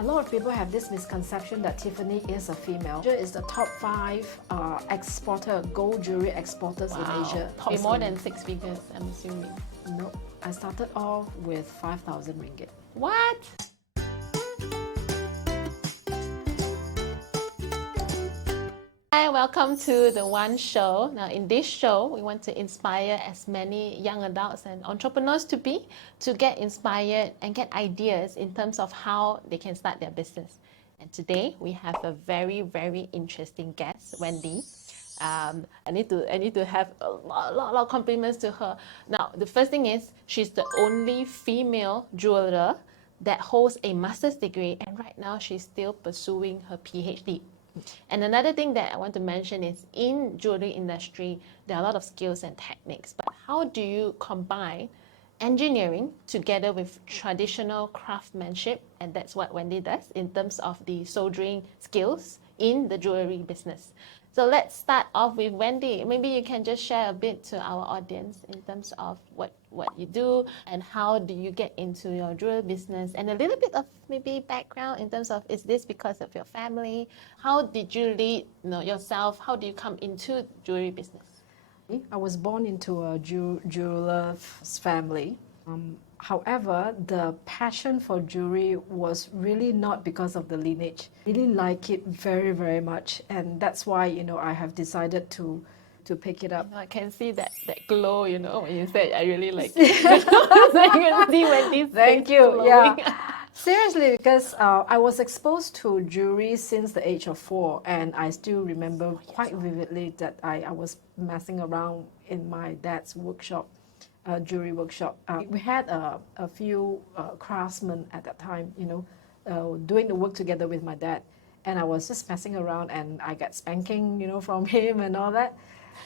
A lot of people have this misconception that Tiffany is a female. Asia is the top 5 gold jewelry exporters in Asia. Probably more than 6 figures, I'm assuming. No, I started off with 5,000 ringgit. What? Hi, welcome to the Wuan show. Now in this show, we want to inspire as many young adults and entrepreneurs to get inspired and get ideas in terms of how they can start their business. And today we have a very, very interesting guest, Wendy. I need to have a lot of compliments to her. Now, the first thing is she's the only female jeweler that holds a master's degree, and right now she's still pursuing her PhD. And another thing that I want to mention is in jewelry industry, there are a lot of skills and techniques, but how do you combine engineering together with traditional craftsmanship? And that's what Wendy does in terms of the soldering skills in the jewelry business. So let's start off with Wendy. Maybe you can just share a bit to our audience in terms of what you do and how do you get into your jewelry business, and a little bit of maybe background in terms of, is this because of your family? How did you lead yourself? How do you come into jewelry business? I was born into a jeweler's family. However, the passion for jewelry was really not because of the lineage. I really like it very, very much, and that's why I have decided to pick it up. I can see that glow, when you said I really like it. I can see Wendy's Thank you. glowing. Yeah. Seriously, because I was exposed to jewelry since the age of 4, and I still remember quite vividly that I was messing around in my dad's workshop. Jewelry workshop. We had a few craftsmen at that time, doing the work together with my dad, and I was just messing around, and I got spanking, from him and all that.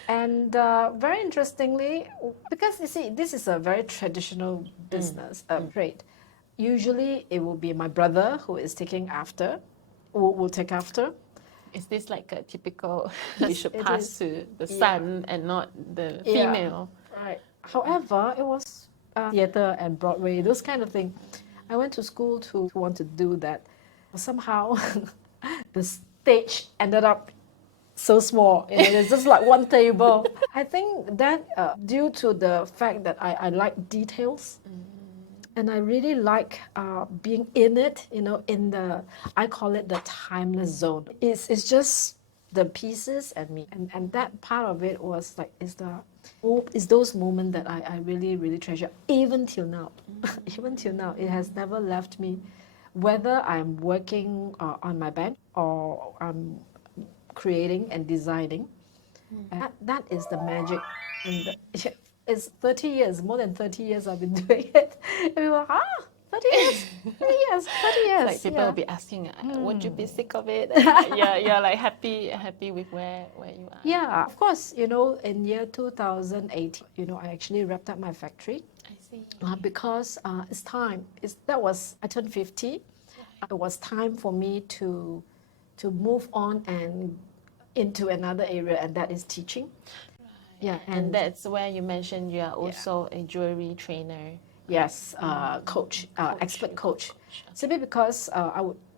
And very interestingly, because you see, this is a very traditional business trade. Usually, it will be my brother who is taking after, will take after. Is this like a typical? You should pass to the son and not the female. Right. However, it was theatre and Broadway, those kind of thing. I went to school to want to do that. Somehow, the stage ended up so small. It's just like one table. I think that due to the fact that I like details, and I really like being in it, in the, I call it the timeless zone. It's just the pieces and me. And that part of it was like, is those moments that I really, really treasure, even till now. Even till now, it has never left me. Whether I'm working on my bench or I'm creating and designing, that is the magic. And it's 30 years, more than 30 years I've been doing it. And we were, 30 years, 30 years, 30 years. Like people will be asking, would you be sick of it? You're like happy with where you are. Yeah, of course. In year 2018, I actually wrapped up my factory. I see. Because it's time. I turned 50. It was time for me to move on and into another area, and that is teaching. Right. Yeah, and that's where you mentioned you are also a jewelry trainer. Yes, coach, expert coach. Simply because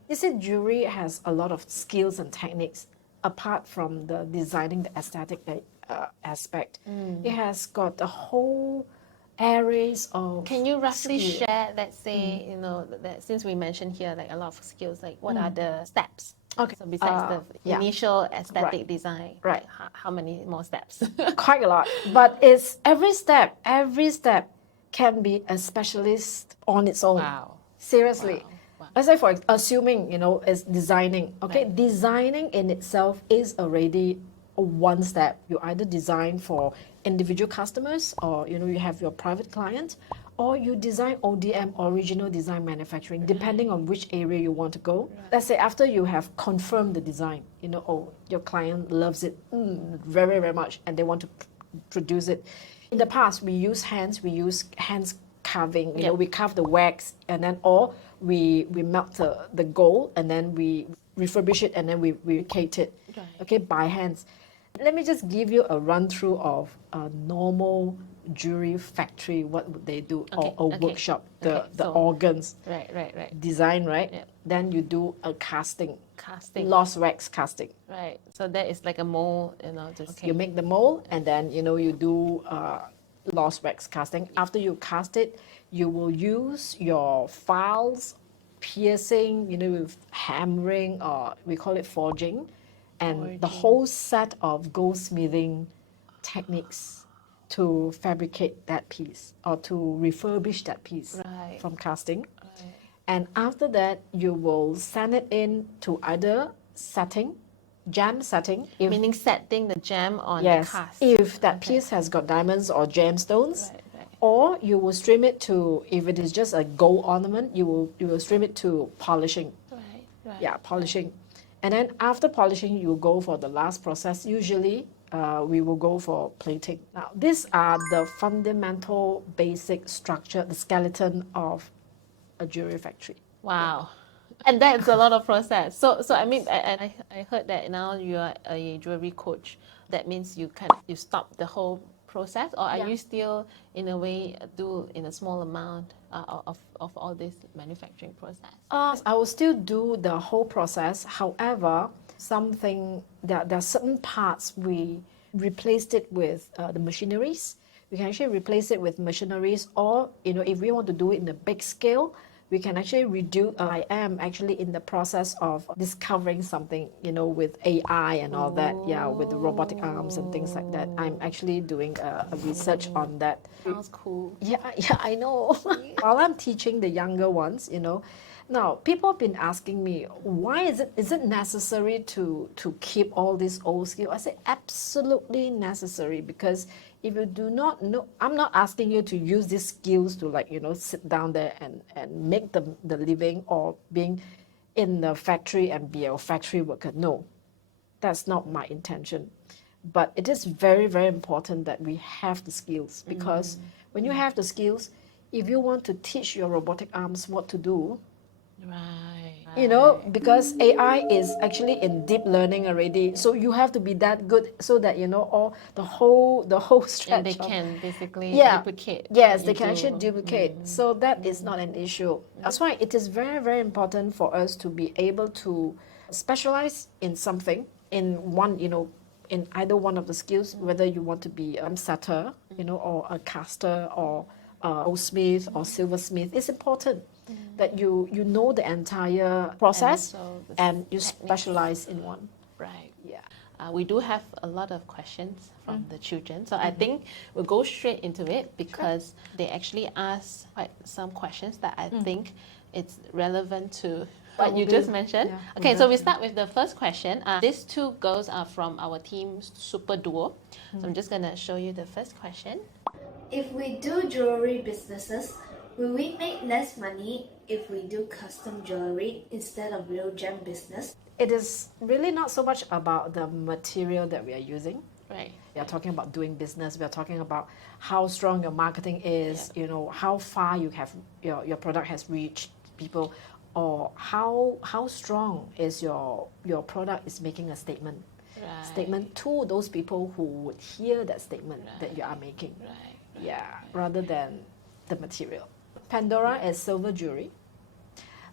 you see, jewelry has a lot of skills and techniques apart from the designing, the aesthetic aspect. It has got a whole arrays of. Can you roughly share, let's say, that since we mentioned here like a lot of skills, like what are the steps? Okay. So besides the initial aesthetic design, right? How many more steps? Quite a lot, but it's every step can be a specialist on its own. Wow. Seriously. Wow. Let's say for assuming, is designing. Okay, right. Designing in itself is already one step. You either design for individual customers, or you have your private client, or you design ODM, original design manufacturing, depending on which area you want to go. Right. Let's say after you have confirmed the design, your client loves it very, very much, and they want to produce it. In the past, we use hands carving, we carve the wax, and then, or we melt the gold, and then we refurbish it, and then we recate it, okay, by hands. Let me just give you a run through of a normal jewelry factory, what would they do? Okay, Or a okay, workshop, okay, the so- organs, Right. design, right? Yep. Then you do a casting, Casting. lost wax casting. Right. So that is like a mold, just okay. You make the mold and then, you do lost wax casting. After you cast it, you will use your files, piercing, with hammering, or we call it forging, and the Forging. whole set of goldsmithing techniques to fabricate that piece or to refurbish that piece Right. from casting. Right. And after that, you will send it in to either setting, gem setting. If, Meaning setting the gem on yes, the cast. if that Okay. piece has got diamonds or gemstones. Right. Or you will stream it to, if it is just a gold ornament, you will stream it to polishing. Right. Yeah, polishing. And then after polishing, you go for the last process. Usually, we will go for plating. Now, these are the fundamental basic structure, the skeleton of a jewelry factory. Wow. And that's a lot of process. So I mean, I heard that now you are a jewelry coach. That means you stop the whole process, or are Yeah. you still in a way do in a small amount of all this manufacturing process? I will still do the whole process. However, there are certain parts we replaced it with the machineries. We can actually replace it with machineries, or if we want to do it in a big scale, we can actually reduce. I am actually in the process of discovering something, with AI and all that. Yeah, with the robotic arms and things like that. I'm actually doing a research on that. Sounds cool. Yeah, I know. While I'm teaching the younger ones, now people have been asking me, why is it necessary to keep all these old skills? I say absolutely necessary, because if you do not know, I'm not asking you to use these skills to sit down there and make the living, or being in the factory and be a factory worker. No, that's not my intention. But it is very, very important that we have the skills, because when you have the skills, if you want to teach your robotic arms what to do, Right. because AI is actually in deep learning already, so you have to be that good so that all the whole stretch. And they can basically Yeah. duplicate. Yes, they can into- actually duplicate. So that is not an issue. That's why it is very, very important for us to be able to specialize in something, in one, in either one of the skills, whether you want to be a setter, or a caster, or a goldsmith or silversmith. It's important that you know the entire process also the and you techniques. specialize in one. Right. Yeah. We do have a lot of questions from the children, so I think we'll go straight into it, because they actually ask quite some questions that I think it's relevant to what you just mentioned. Yeah, Okay, so we start with the first question. These two girls are from our team Super Duo. So I'm just gonna show you the first question. If we do jewelry businesses, will we make less money if we do custom jewelry instead of real gem business? It is really not so much about the material that we are using. Right. We are talking about doing business. We are talking about how strong your marketing is, how far you have your product has reached people, or how strong is your product is making a statement. Right. Statement to those people who would hear that statement that you are making. Right. Yeah, rather than the material. Pandora is silver jewelry,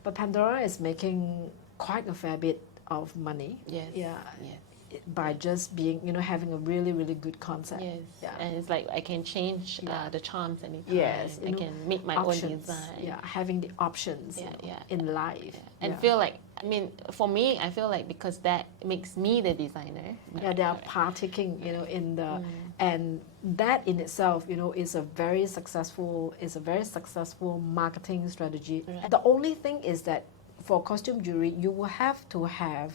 but Pandora is making quite a fair bit of money. Yes. Yeah. Yes. By just being, having a really, really good concept. Yes. Yeah. And it's like I can change Yeah. the charms anytime. Yes, I can make my own design. Yeah, having the options in life. And feel like, for me, I feel like because that makes me the designer. Yeah, they are partaking, in the, and that in itself, is a very successful marketing strategy. Right. The only thing is that for costume jewelry, you will have to have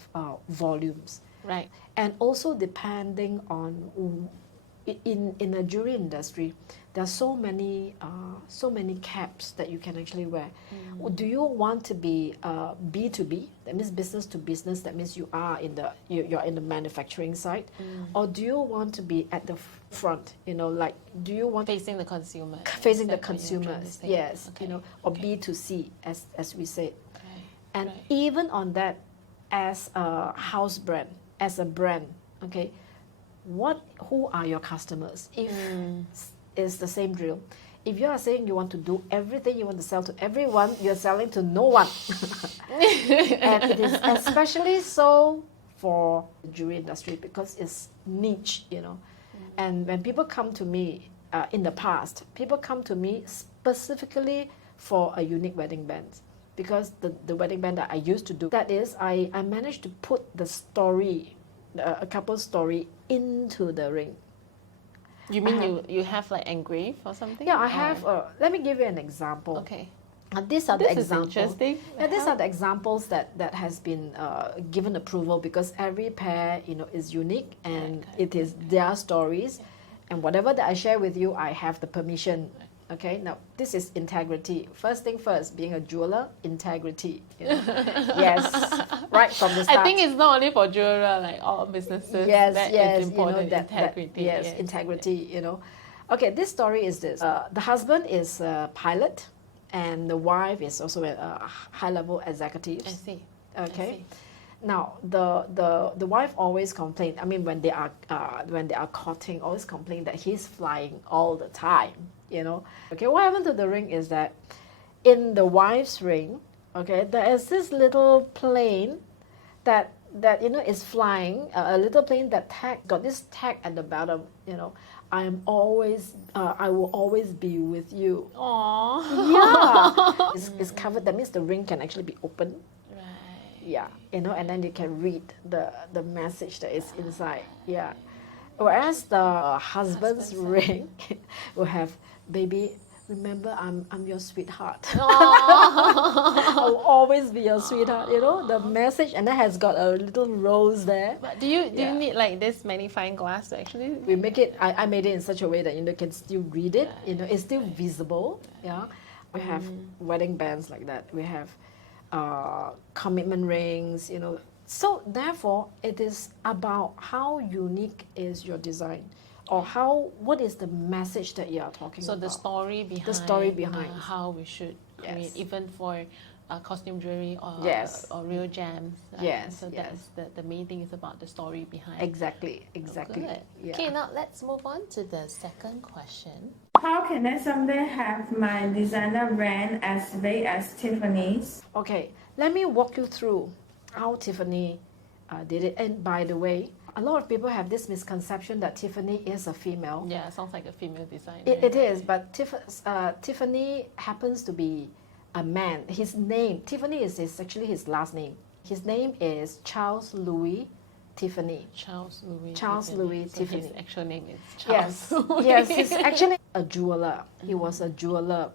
volumes. Right. And also depending on, in the jewelry industry, there are so many caps that you can actually wear. Do you want to be B2B? That means business to business. That means you are you're in the manufacturing side, or do you want to be at the front? Do you want Facing the consumer. facing the Is that what you're trying to consumers? say? Yes, Okay. or B2C as we say. Right. And Right. even on that, as a house brand, as a brand, okay, who are your customers? is the same drill. If you are saying you want to do everything, you want to sell to everyone, you're selling to no one. And it is especially so for the jewelry industry because it's niche, you know. And when people come to me in the past, people come to me specifically for a unique wedding band. Because the wedding band that I used to do, that is, I managed to put the story, a couple's story, into the ring. You mean you have like engraved or something? Yeah, I have. Let me give you an example. Okay. These are the This is examples. interesting. Yeah, these are the examples that has been given approval because every pair, is unique and it is their stories, and whatever that I share with you, I have the permission. Okay, now this is integrity. First thing first, being a jeweler, integrity. Yes, right from the start. I think it's not only for jeweler, like all businesses. Yes, that yes, is important. Integrity. Yes, integrity. Okay, this story is this: the husband is a pilot, and the wife is also a high-level executive. I see. Okay. I see. Now the wife always complain. I mean, when they are courting, always complain that he's flying all the time. Okay, what happened to the ring is that in the wife's ring, okay, there is this little plane that is flying, a little plane that got this tag at the bottom. I will always be with you. Aww. Yeah, it's covered. That means the ring can actually be open. Right. Yeah, and then you can read the message that is inside. Yeah. Whereas the husband's ring will have, baby, remember I'm your sweetheart. I will always be your sweetheart. The message, and that has got a little rose there. But do you need like this magnifying glass to actually? We make it. I made it in such a way that you can still read it. It's still visible. Yeah. We have wedding bands like that. We have commitment rings. So therefore, it is about how unique is your design, or what is the message that you are talking about. So the story behind. The story behind. How we should create, even for costume jewelry or real gems. Yes. So that's the main thing is about the story behind. Exactly. Good. Yeah. Okay, now let's move on to the second question. How can I someday have my designer brand as big as Tiffany's? Okay, let me walk you through how Tiffany did it. And by the way, a lot of people have this misconception that Tiffany is a female. Yeah, sounds like a female designer. It is, but Tiffany happens to be a man. His name, Tiffany, is actually his last name. His name is Charles Louis Tiffany. Charles Louis So Tiffany. His actual name is Charles. Yes, he's actually a jeweler. He was a jeweler,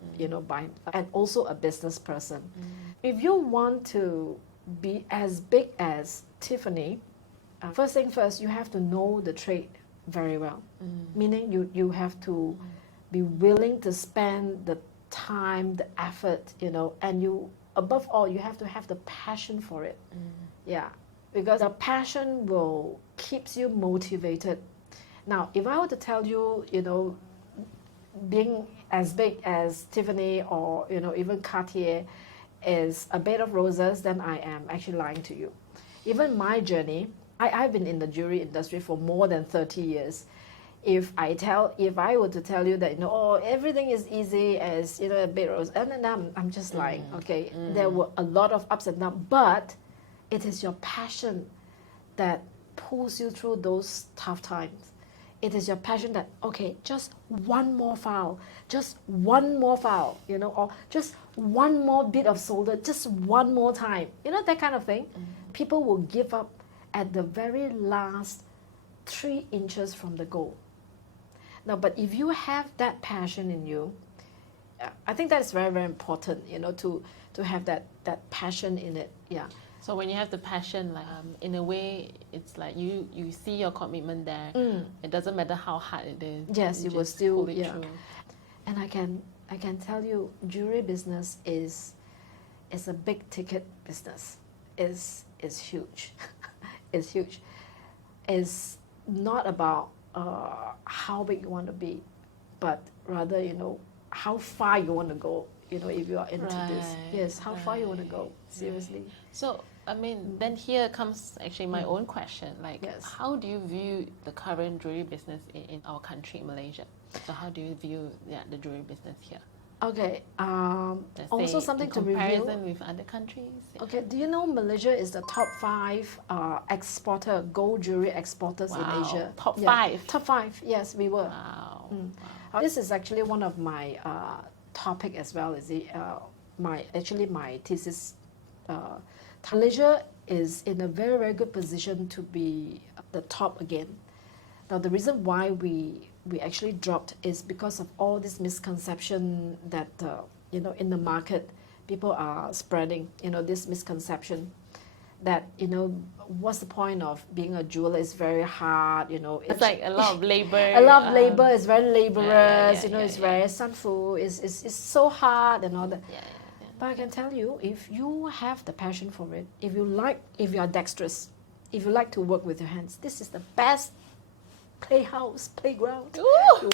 and also a business person. If you want to be as big as Tiffany, first thing first, you have to know the trade very well. Meaning you have to be willing to spend the time, the effort, and above all, you have to have the passion for it. Yeah, because the passion will keeps you motivated. Now, if I were to tell you, being as big as Tiffany or even Cartier is a bed of roses, then I am actually lying to you. Even my journey, I've been in the jewelry industry for more than 30 years. If I were to tell you that everything is easy as a bed of roses, and then I'm just lying. Okay, there were a lot of ups and downs, but it is your passion that pulls you through those tough times. It is your passion that, okay, just one more file, or just one more bit of solder, just one more time, that kind of thing. People will give up at the very last 3 inches from the goal. Now, but if you have that passion in you, I think that's very, very important, to have that passion in it. Yeah. So when you have the passion, like in a way, it's like you see your commitment there. It doesn't matter how hard it is. Yes, you will just still pull it through. And I can tell you, jewelry business is a big ticket business. Is huge. It's huge. It's not about how big you want to be, but rather how far you want to go. If you are into this, yes, how far you want to go. Seriously. So I mean, then here comes actually my own question. Like, Yes. how do you view the current jewelry business in our country, Malaysia? So how do you view the jewelry business here? Okay. Let's Also say something in to review. comparison with other countries. Yeah. Okay, do you know Malaysia is the top 5 exporter, gold jewelry exporters in Wow, Asia? top Yeah, 5? Top 5, yes, we were. Wow. This is actually one of my topic as well. Is it, my thesis. Malaysia is in a very, very good position to be the top again. Now, the reason why we actually dropped is because of all this misconception that in the market people are spreading. This misconception that what's the point of being a jeweler? It's very hard. It's like a lot of labor. A lot of labor. It's very laborious. yeah, It's very sunful. It's so hard and all that. Yeah. But I can tell you, if you have the passion for it, if you are dexterous, if you like to work with your hands, this is the best playground Ooh.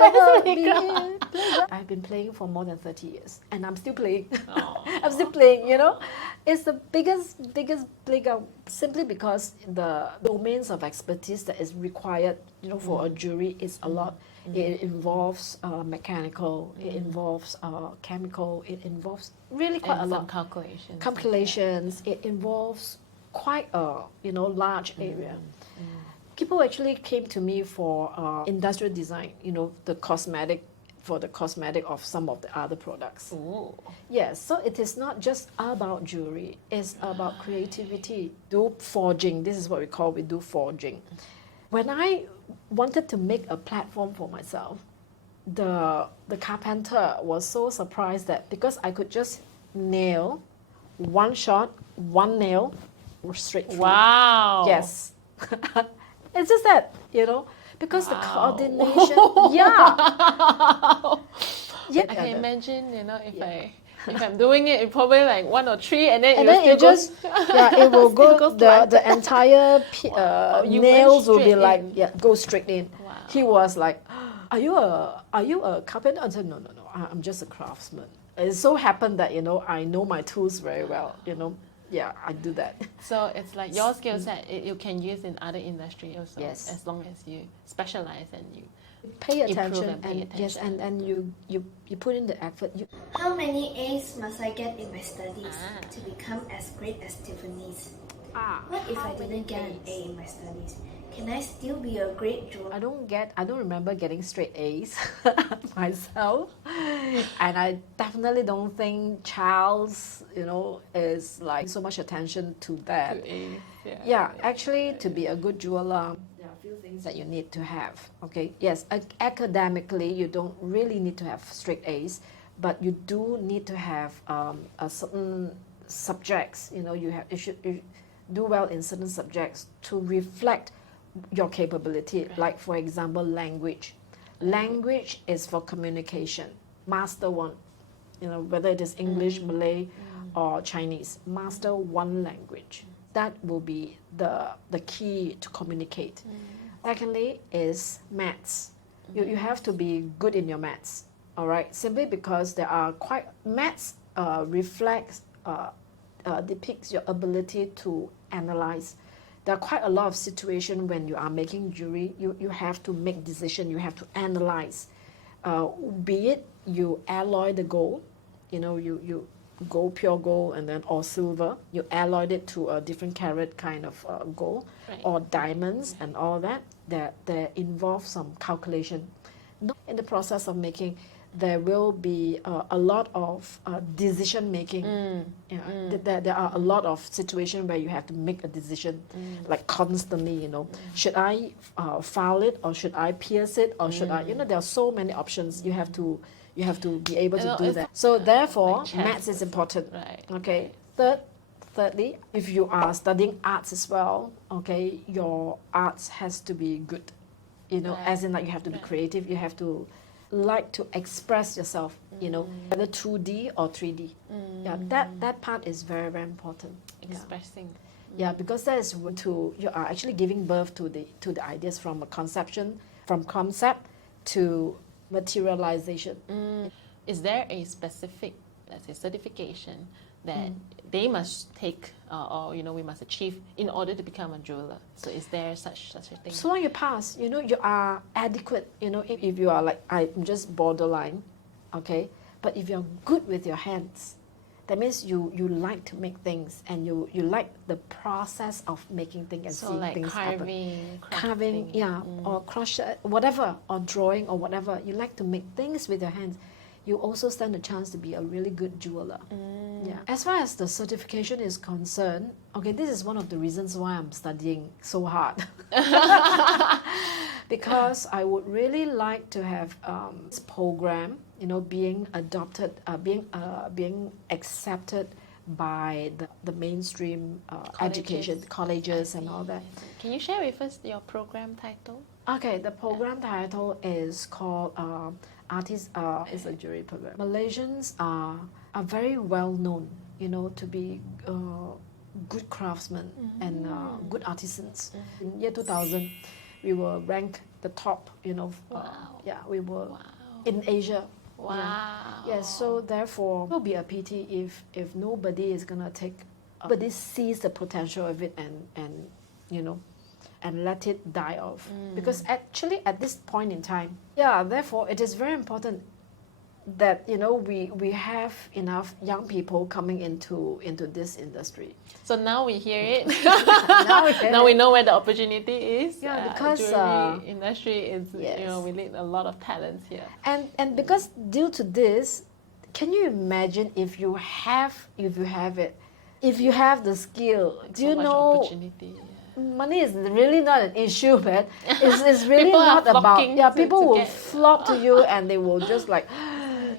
ever be Playground. in. I've been playing for more than 30 years and I'm still playing. Aw. I'm still playing, It's the biggest playground simply because the domains of expertise that is required, for a jewelry is a lot. It involves mechanical, it involves chemical, it involves really quite And a some lot. calculations. It involves quite a large area. People actually came to me for industrial design, the cosmetic of some of the other products. Ooh. Yes, so it is not just about jewelry, it's about creativity. Do forging, this is what we do forging. When I wanted to make a platform for myself, the carpenter was so surprised that because I could just nail one shot, one nail, straight through. Wow. Yes. It's just that, because the Wow. coordination, yeah. I can imagine, if I'm doing it, probably like 1 or 3, and then It just it will go goes the entire You nails went will be straight like in. go straight in. Wow. He was like, are you a carpenter? I said no, I'm just a craftsman. It so happened that I know my tools very well. Yeah, I do that. So it's like your skill set you can use in other industry also. Yes. As long as you specialize and you Pay Improve attention and pay yes, attention. and you put in the effort. How many A's must I get in my studies Ah. to become as great as Tiffany's? Ah, What if I didn't get an A in my studies? Can I still be a great jeweler? I don't remember getting straight A's myself, and I definitely don't think Charles, is like so much attention to that. Yeah, actually, to be a good jeweler, there are a few things that you need to have. Okay, yes, academically, you don't really need to have straight A's, but you do need to have a certain subjects. You should do well in certain subjects to reflect your capability. Right. Like for example, language. Language is for communication. Master one. Whether it is English, Malay, or Chinese. Master one language. That will be the key to communicate. Secondly is maths. You have to be good in your maths. All right. Simply because there are maths reflects depicts your ability to analyze. There are quite a lot of situations when you are making jewelry, you have to make decision, you have to analyze. Be it you alloy the gold, you gold, pure gold, and then or silver, you alloyed it to a different carat kind of gold, Right. or diamonds and all that involve some calculation. In the process of making, there will be a lot of decision making. There are a lot of situations where you have to make a decision, like constantly. Should I file it, or should I pierce it, or should I? There are so many options. You have to be able to do it's that. So therefore, like chess maths is important. Right. Okay. Thirdly, if you are studying arts as well, okay, your arts has to be good. Right. As in like you have to be creative. You have to like to express yourself, whether 2D or 3D. Yeah, that part is very, very important. Expressing. Yeah, because that is you are actually giving birth to the ideas from concept to materialization. Is there a specific, let's say, certification that they must take or we must achieve in order to become a jeweler? So is there such a thing? So long you pass, you are adequate. If you are like I'm just borderline, okay. But if you're good with your hands, that means you like to make things, and you like the process of making things and So seeing like things carving, carving, or crochet, whatever, or drawing or whatever. You like to make things with your hands. You also stand a chance to be a really good jeweler. Yeah. As far as the certification is concerned, okay, this is one of the reasons why I'm studying so hard. Because I would really like to have this program, being adopted, being accepted by the mainstream education, colleges and all that. Can you share with us your program title? Okay, the program title is called it's a jewelry program. Malaysians are very well known, to be good craftsmen and good artisans. In year 2000, we were ranked the top, we were in Asia. Wow. Yes, so therefore, it will be a pity if nobody is gonna nobody sees the potential of it and let it die off. Because actually at this point in time, therefore it is very important that we have enough young people coming into this industry. So now we hear it. Now we know where the opportunity is. Yeah, because jewelry industry is yes. we need a lot of talents here. And because due to this, can you imagine if you have it, if you have the skill? Do So you much know? opportunity. Money is really not an issue, but it's really People are not about. flocking Yeah, to- people to will get- flock to you and they will just like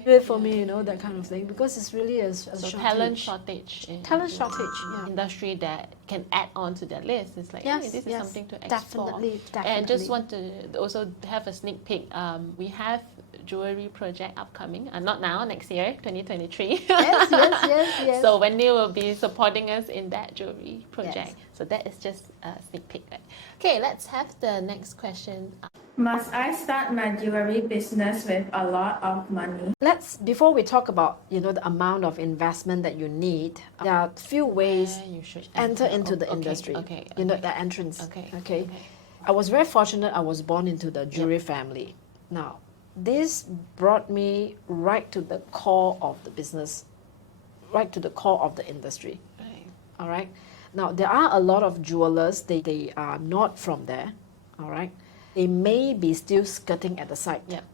do it for me, that kind of thing. Because it's really a So shortage. talent shortage. Talent shortage. Yeah. Industry that can add on to that list. It's like, Yes, hey, this is yes, something to explore. definitely. And just want to also have a sneak peek. We have jewelry project upcoming. Not now, next year, 2023. yes. So Wendy will be supporting us in that jewelry project. Yes. So that is just a sneak peek. Right? Okay, let's have the next question. Must I start my jewelry business with a lot of money? Before we talk about the amount of investment that you need, there are few ways Where you should enter into the Okay, industry. okay, The entrance. Okay. I was very fortunate. I was born into the jewelry family. Now, this brought me right to the core of the business, right to the core of the industry. Right. All right. Now, there are a lot of jewelers. They are not from there. All right. They may be still skirting at the side. Yep.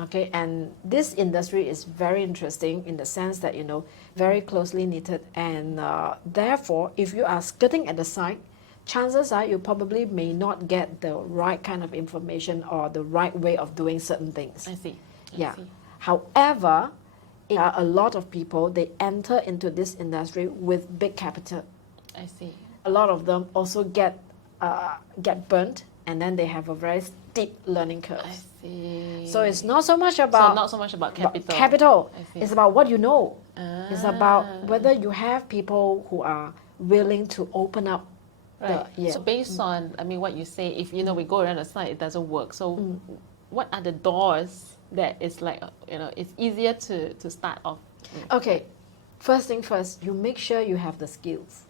Okay, and this industry is very interesting in the sense that very closely knitted, and therefore, if you are skirting at the side, chances are you probably may not get the right kind of information or the right way of doing certain things. I see. Yeah. However, there are a lot of people, they enter into this industry with big capital. I see. A lot of them also get burnt, and then they have a very steep learning curve. I see. So it's not so much about not so much about capital. capital. I see. It's about what you know. It's about whether you have people who are willing to open up. Right. So based on, what you say, if we go around the side, it doesn't work. So what are the doors that is like, it's easier to start off? Okay, first thing first, you make sure you have the skills.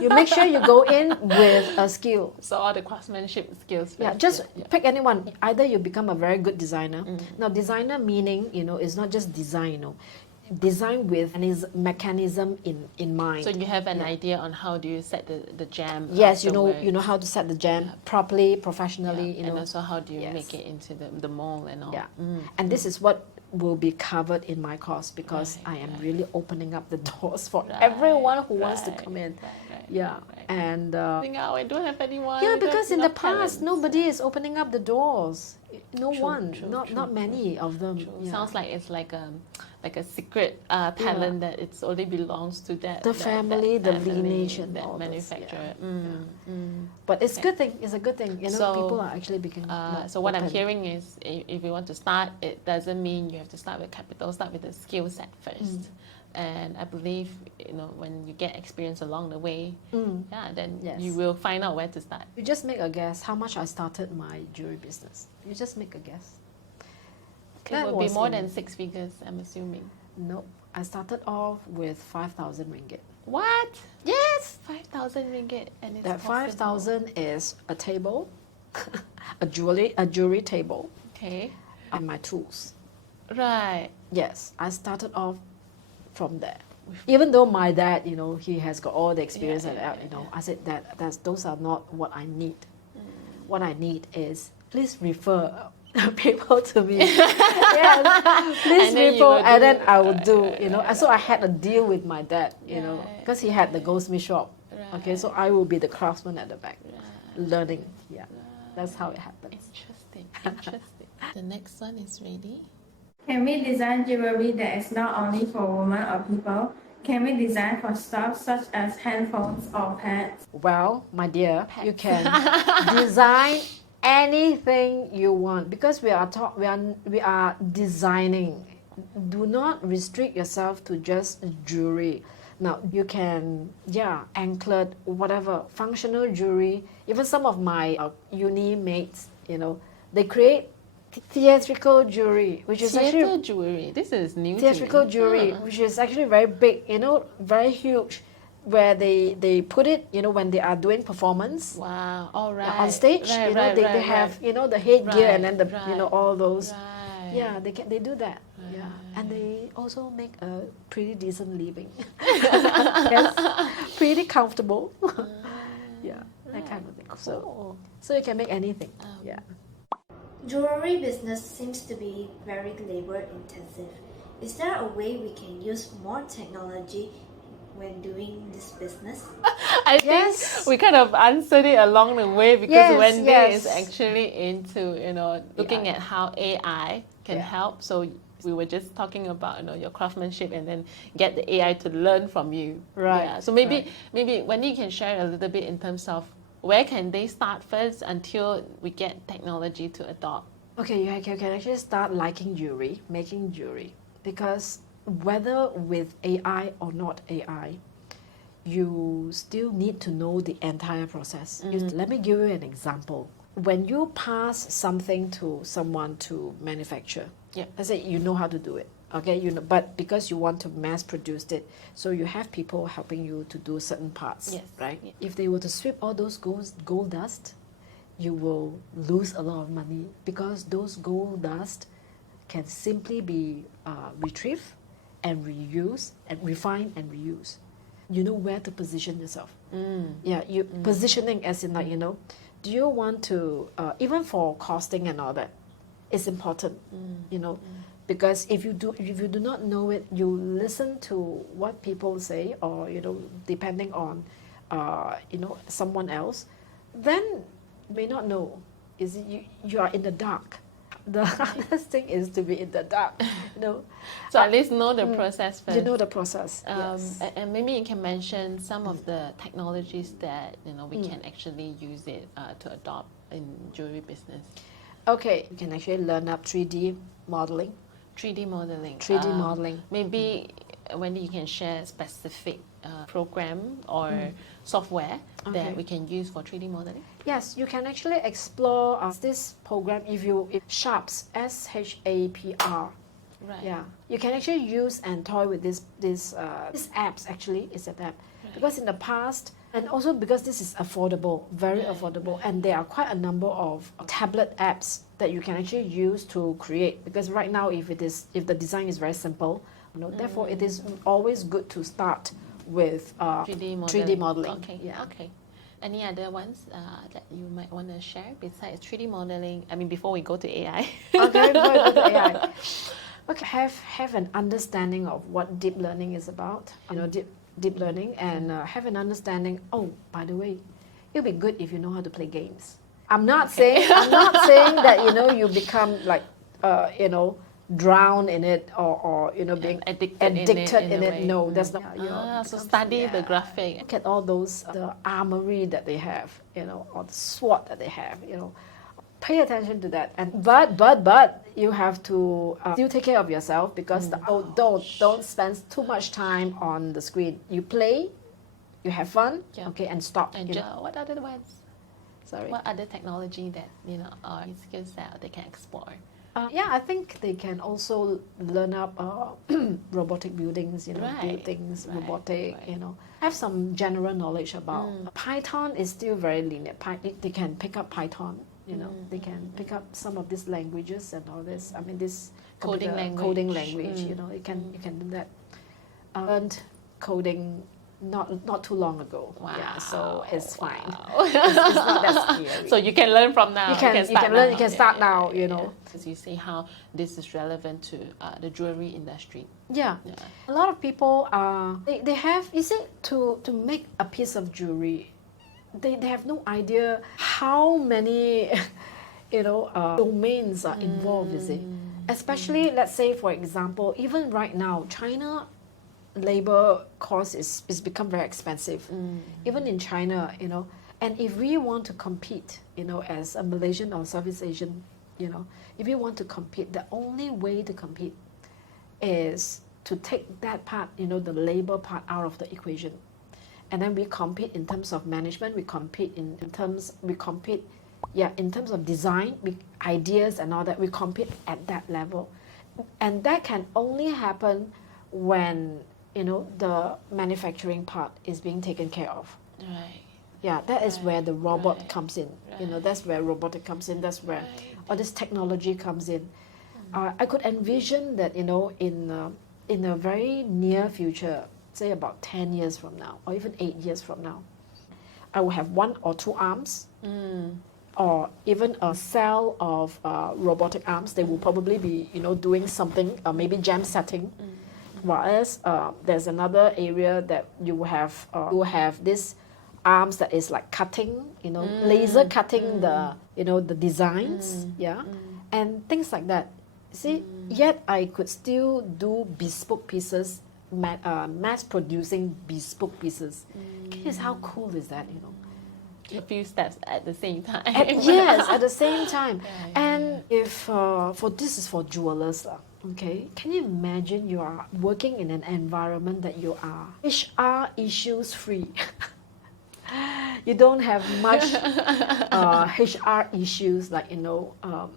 You make sure you go in with a skill. So all the craftsmanship skills. Yeah, first. just pick anyone. Either you become a very good designer. Now, designer meaning, is not just design, design with mechanism in mind. So you have an idea on how do you set the jam. Yes, you know afterwards. how to set the jam properly, professionally. And also how do you Yes. make it into the mold and all. Yeah, and this is what will be covered in my course because I am really opening up the doors for everyone who wants to come in. Yeah, and I don't have anyone. yeah, I don't because have in the enough past talents. nobody is opening up the doors. No True, one, true, not true, many of them. True. Yeah. Sounds like it's like a secret talent that it's only belongs to that The family, the family, lineage and that all this, manufacturer. But it's a good thing. It's a good thing. So, people are actually becoming. So what I'm open. hearing is, if you want to start, it doesn't mean you have to start with capital. Start with the skill set first. And I believe when you get experience along the way, then Yes. you will find out where to start. You just make a guess how much I started my jewelry business. You just make a guess. It That will be was more in- than 6 figures, I'm assuming. Nope. I started off with 5,000 ringgit. What? Yes. 5,000 ringgit, and it's That possible. 5,000 is a table, a jewelry table, Okay. and my tools. Right. Yes, I started off from there. Even though my dad, he has got all the experience I said those are not what I need. What I need is please refer people to me. Yes, please And then you refer, will and do- then I will do. So I had a deal with my dad. Right, Because he had the goldsmith shop. Okay, Right. so I will be the craftsman at the back, Right. learning. Yeah, that's how it happens. Interesting. The next one is ready. Can we design jewelry that is not only for women or people? Can we design for stuff such as handphones or pets? Well, my dear, you can design anything you want because we are designing. Do not restrict yourself to just jewelry. Now you can anklet, whatever, functional jewelry. Even some of my uni mates, they create theatrical jewelry, which is Theatre actually jewelry. This is new theatrical to me. jewelry, which is actually very big, very huge, where they put it, when they are doing performance Wow. All right. on stage. Right, they have the headgear and then the right, all those. Right. Yeah, they do that. Yeah, and they also make a pretty decent living. Yes, pretty comfortable. Yeah, that kind of thing. Cool. So you can make anything. Yeah. Jewelry business seems to be very labor intensive. Is there a way we can use more technology when doing this business? I Yes. think we kind of answered it along the way because Yes, Wendy yes. is actually into looking at how AI can help. So we were just talking about your craftsmanship and then get the AI to learn from you. Right, Yeah. So maybe Wendy can share a little bit in terms of where can they start first until we get technology to adopt. Okay, you can actually start liking jewelry, making jewelry, because whether with AI or not AI, you still need to know the entire process. Let me give you an example. When you pass something to someone to manufacture, let's say you know how to do it, okay, but because you want to mass produce it, so you have people helping you to do certain parts, Yes. right? If they were to sweep all those gold dust, you will lose a lot of money because those gold dust can simply be retrieved and reused and refined and reused. You know where to position yourself. Yeah, positioning as in do you want to even for costing and all that, it's important. Because if you do not know it, you listen to what people say or depending on someone else, then you may not know. You are in the dark. The hardest thing is to be in the dark. So at least know the process first. You know the process. Yes. And maybe you can mention some of the technologies that we can actually use it to adopt in jewelry business. Okay, you can actually learn up 3D modeling. 3D modeling. 3D modeling. Maybe Wendy, you can share specific program or software that we can use for 3D modeling. Yes, you can actually explore this program if Sharps, SHAPR. Right. Yeah, you can actually use and toy with this apps. Actually, it's an app because in the past, and also because this is affordable, very affordable, and there are quite a number of tablet apps that you can actually use to create. Because right now, if the design is very simple, therefore it is always good to start with 3D modeling. Okay. Yeah. Okay. Any other ones that you might want to share besides 3D modeling? I mean, before we go to AI. Okay, before we go to AI. Okay, have an understanding of what deep learning is about. Deep learning, and have an understanding. Oh, by the way, it'll be good if you know how to play games. I'm not saying that you become like drown in it or being addicted in it. No, that's not. So study the graphic. Look at all those the armory that they have, or the sword that they have, Pay attention to that, but you have to still take care of yourself because don't spend too much time on the screen. You play, you have fun, okay, and stop. And what other ones? Sorry. What other technology that or skills that they can explore? Yeah, I think they can also learn up robotic buildings, build Right, things, right, robotic, right. have some general knowledge about. Python is still very linear. They can pick up Python, they can pick up some of these languages and all this. I mean, this Coding coding language. language, you can do that. I learned coding not too long ago. Yeah, so it's fine. Wow. It's not that scary. So you can learn from now. You can start now, As you see how this is relevant to the jewelry industry. Yeah. A lot of people they have, to make a piece of jewelry, they have no idea how many domains are involved, especially let's say, for example, even right now, China labor cost is become very expensive, even in China, and if we want to compete, as a Malaysian or Southeast Asian, if we want to compete, the only way to compete is to take that part, the labor part out of the equation. And then we compete in terms of management, we compete in terms of design, ideas and all that, we compete at that level. And that can only happen when, the manufacturing part is being taken care of. Right. Yeah, that is where the robot comes in. That's where robotic comes in. That's where all this technology comes in. I could envision that, in a very near future, say about 10 years from now, or even 8 years from now, I will have 1 or 2 arms, or even a cell of robotic arms. They will probably be, doing something, maybe jam setting. Whereas there's another area that you will have this arms that is like cutting, laser cutting the designs, and things like that. See, yet I could still do bespoke pieces, mass producing bespoke pieces. Guess how cool is that, A few steps at the same time. Yes, at the same time. And if this is for jewelers, okay, can you imagine you are working in an environment that you are HR issues free? You don't have much HR issues, like The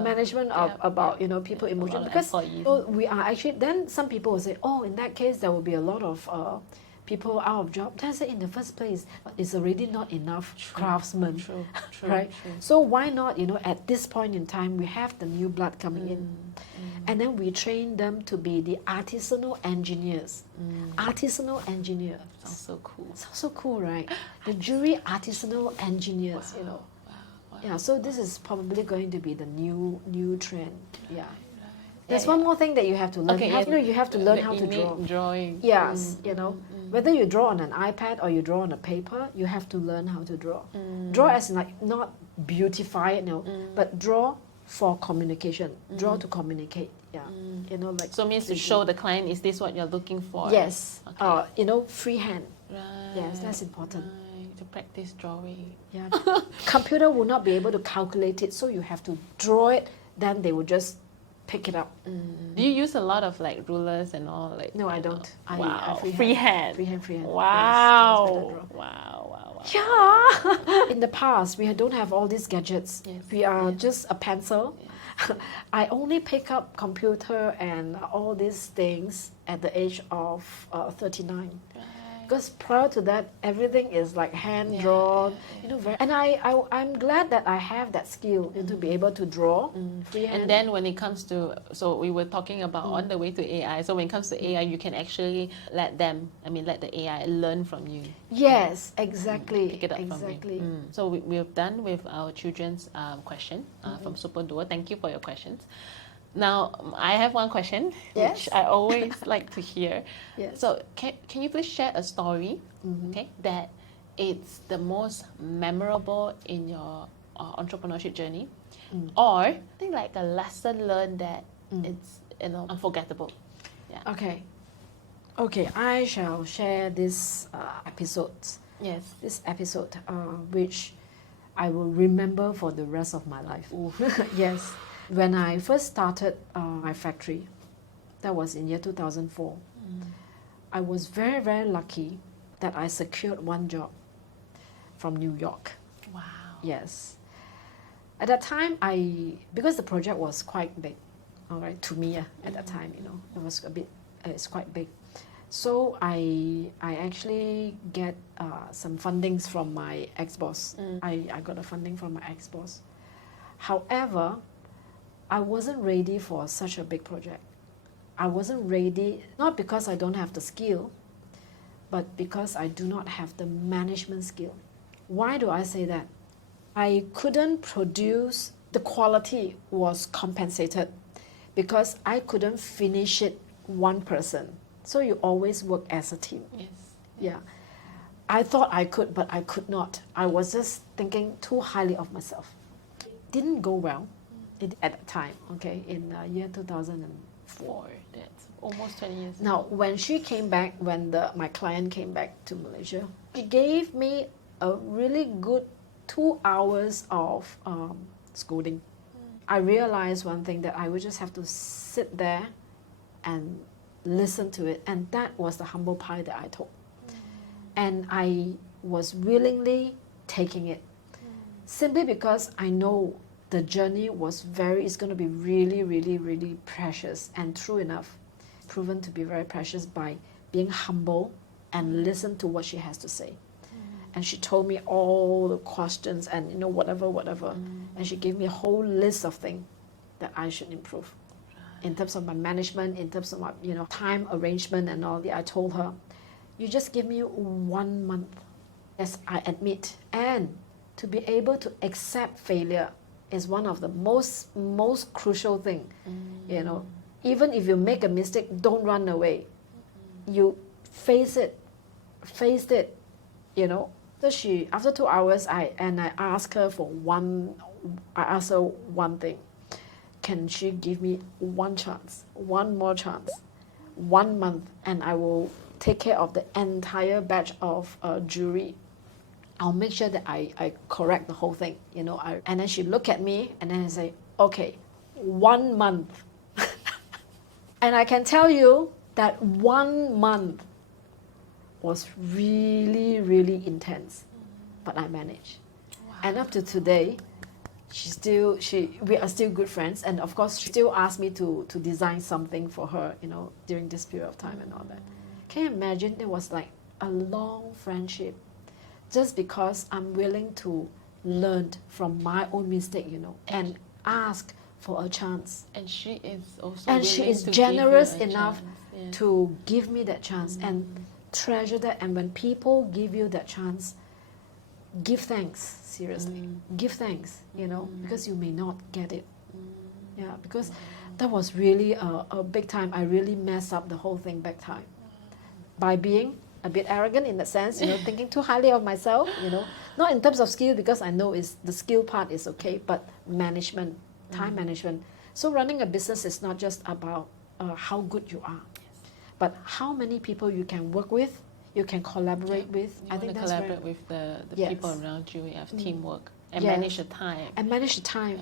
management of about people emotion, because we are actually, then some people will say, oh, in that case there will be a lot of people out of job. That's it. In the first place, it's already not enough craftsmen, right? So why not, at this point in time, we have the new blood coming in, and then we train them to be the artisanal engineers. Artisanal engineer. Sounds so cool. Sounds so cool, right? The jewelry artisanal engineers, Yeah, so this is probably going to be the new trend. Yeah. There's one more thing that you have to learn. You have to learn how to draw. Drawing. Yes, whether you draw on an iPad or you draw on a paper, you have to learn how to draw. Draw as in, like, not beautify it, but draw for communication. Draw to communicate. Yeah, like. So means to show the client, is this what you're looking for? Yes. Okay. Freehand. Right. Yes, that's important. Right. To practice drawing. Yeah. Computer will not be able to calculate it, so you have to draw it. Then they will just pick it up. Do you use a lot of like rulers and all? Like, no, I don't. Wow. I Freehand. Freehand. Wow. Yes, Wow. Yeah. In the past, we don't have all these gadgets. Yes. We are just a pencil. Yes. I only pick up computer and all these things at the age of 39. Because prior to that, everything is like hand drawn, and I'm glad that I have that skill to be able to draw freehand. And then when it comes to, so we were talking about on the way to AI. So when it comes to AI, you can actually let the AI learn from you. Yes, exactly. Pick it up from you. So we're done with our children's question from Super Duo. Thank you for your questions. Now, I have one question, which I always like to hear. Yes. So, can you please share a story, okay, that it's the most memorable in your entrepreneurship journey, or I think like a lesson learned that it's unforgettable. Yeah. Okay. I shall share this episode. Yes. This episode, which I will remember for the rest of my life. Yes. When I first started my factory, that was in year 2004, I was very, very lucky that I secured one job from New York. Wow. Yes. At that time, because the project was quite big, all right, to me at that time, it was it's quite big. So I actually get some fundings from my ex-boss. I got a funding from my ex-boss. However, I wasn't ready for such a big project. I wasn't ready, not because I don't have the skill, but because I do not have the management skill. Why do I say that? I couldn't produce, the quality was compensated because I couldn't finish it one person. So you always work as a team. Yes. Yeah. I thought I could, but I could not. I was just thinking too highly of myself. It didn't go well at that time, okay, in year 2004. That's almost 20 years. Now, when she came back, when my client came back to Malaysia, she gave me a really good 2 hours of scolding. I realized one thing, that I would just have to sit there and listen to it, and that was the humble pie that I took. And I was willingly taking it, simply because I know the journey is going to be really, really, really precious, and true enough, proven to be very precious by being humble and listen to what she has to say. And she told me all the questions and whatever, and she gave me a whole list of things that I should improve in terms of my management, in terms of my time arrangement and all that. I told her, you just give me 1 month. Yes, I admit, and to be able to accept failure is one of the most crucial thing. Even if you make a mistake, don't run away. You face it. So after 2 hours, I asked her one thing. Can she give me one chance, one more chance, 1 month, and I will take care of the entire batch of jewelry. I'll make sure that I correct the whole thing, and then she looked at me, and then I say, okay, 1 month. And I can tell you that 1 month was really, really intense, but I managed. Wow. And up to today, we are still good friends, and of course she still asks me to design something for her, during this period of time and all that. Can you imagine? It was like a long friendship, just because I'm willing to learn from my own mistake, and ask for a chance. And she is also and she is generous enough to give me that chance, and treasure that. And when people give you that chance, give thanks. Seriously, give thanks, because you may not get it. Yeah, because that was really a big time. I really messed up the whole thing big time by being a bit arrogant in that sense, thinking too highly of myself, not in terms of skill, because I know the skill part is okay, but management, time management. So running a business is not just about how good you are, but how many people you can work with, you can collaborate with. I think that's collaborate with the people around you. You have teamwork and manage the time. And manage the time.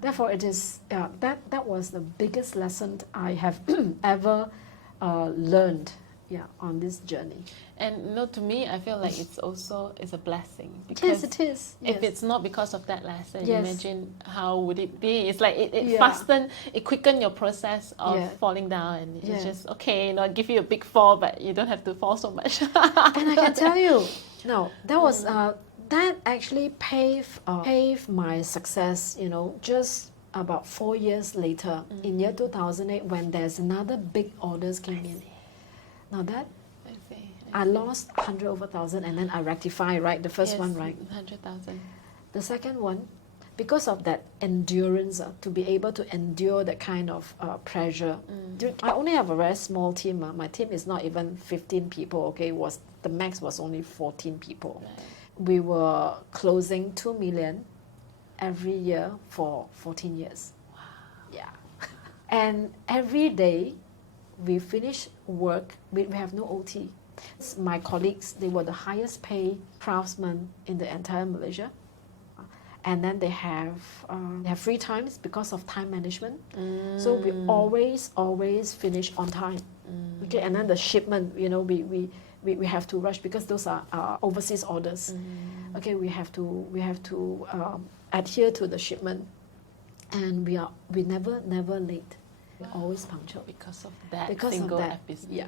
Therefore, it is that was the biggest lesson I have ever learned. On this journey. And to me, I feel like it's a blessing, because yes, it is. If it's not because of that lesson, imagine how would it be. It's like it quicken your process of falling down, and it's just okay, give you a big fall, but you don't have to fall so much. And I can tell you, that was that actually paved my success. Just about 4 years later, in year 2008, when there's another big orders came in. Now that I lost 100 over 1,000, and then I rectified, right? The first one, right? 100,000. The second one, because of that endurance, to be able to endure that kind of pressure. I only have a very small team. My team is not even 15 people. Okay, the max was only 14 people. Right. We were closing 2 million every year for 14 years. Wow. Yeah, and every day we finish work, we have no OT. My colleagues, they were the highest paid craftsmen in the entire Malaysia. And then they have free times because of time management. So we always finish on time. Okay, and then the shipment, we have to rush because those are overseas orders. Okay, we have to adhere to the shipment, and we never late. We're always punctual. Because of that Because of single that, episode. yeah.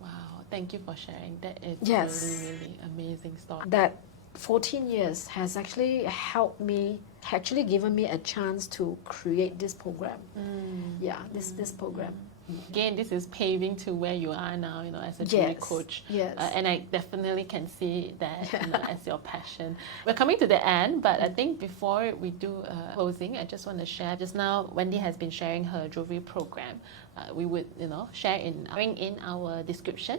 Wow, thank you for sharing. That is Yes. really amazing story. That 14 years has actually helped me, actually given me a chance to create this program. Yeah, this program. Again, this is paving to where you are now, as a jewelry coach. Yes. And I definitely can see that as your passion. We're coming to the end, but I think before we do closing, I just want to share. Just now, Wendy has been sharing her jewelry program. We would, bring in our description.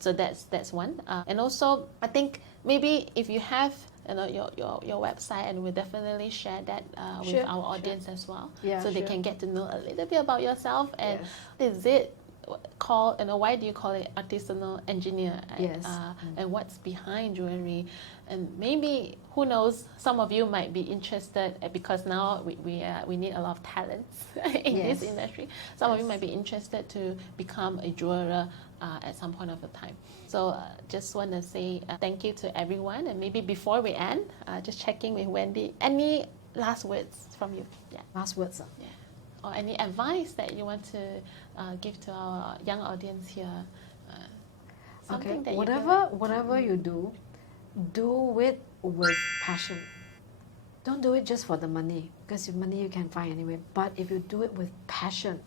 So that's one. And also, I think maybe if you have your website, and we'll definitely share that with Sure, our audience as well, Yeah, so they sure. can get to know a little bit about yourself. And Yes. is it called, why do you call it artisanal engineer? Yes. And what's behind jewelry? And maybe, who knows, some of you might be interested, because now we need a lot of talents in this Yes. industry. Some of you might be interested to become a jeweler at some point of the time. So just want to say thank you to everyone. And maybe before we end, just checking with Wendy, any last words from you? Yeah. Last words. Yeah. Or any advice that you want to give to our young audience here? Something that you feel like- whatever you do it with passion. Don't do it just for the money, because money you can find anyway. But if you do it with passion,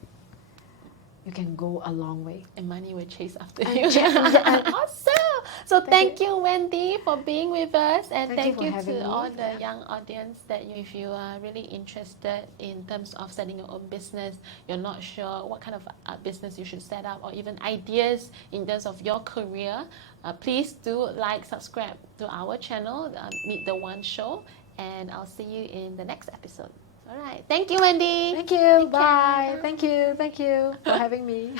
you can go a long way. And money will chase after And you. and Awesome! So thank you, Wendy, for being with us, and Thank thank you for you having to me. all the young audience that if you are really interested in terms of setting your own business, you're not sure what kind of business you should set up, or even ideas in terms of your career, please do subscribe to our channel, Meet the One Show, and I'll see you in the next episode. All right. Thank you, Wendy. Thank you. Take care. Bye. Thank you for having me.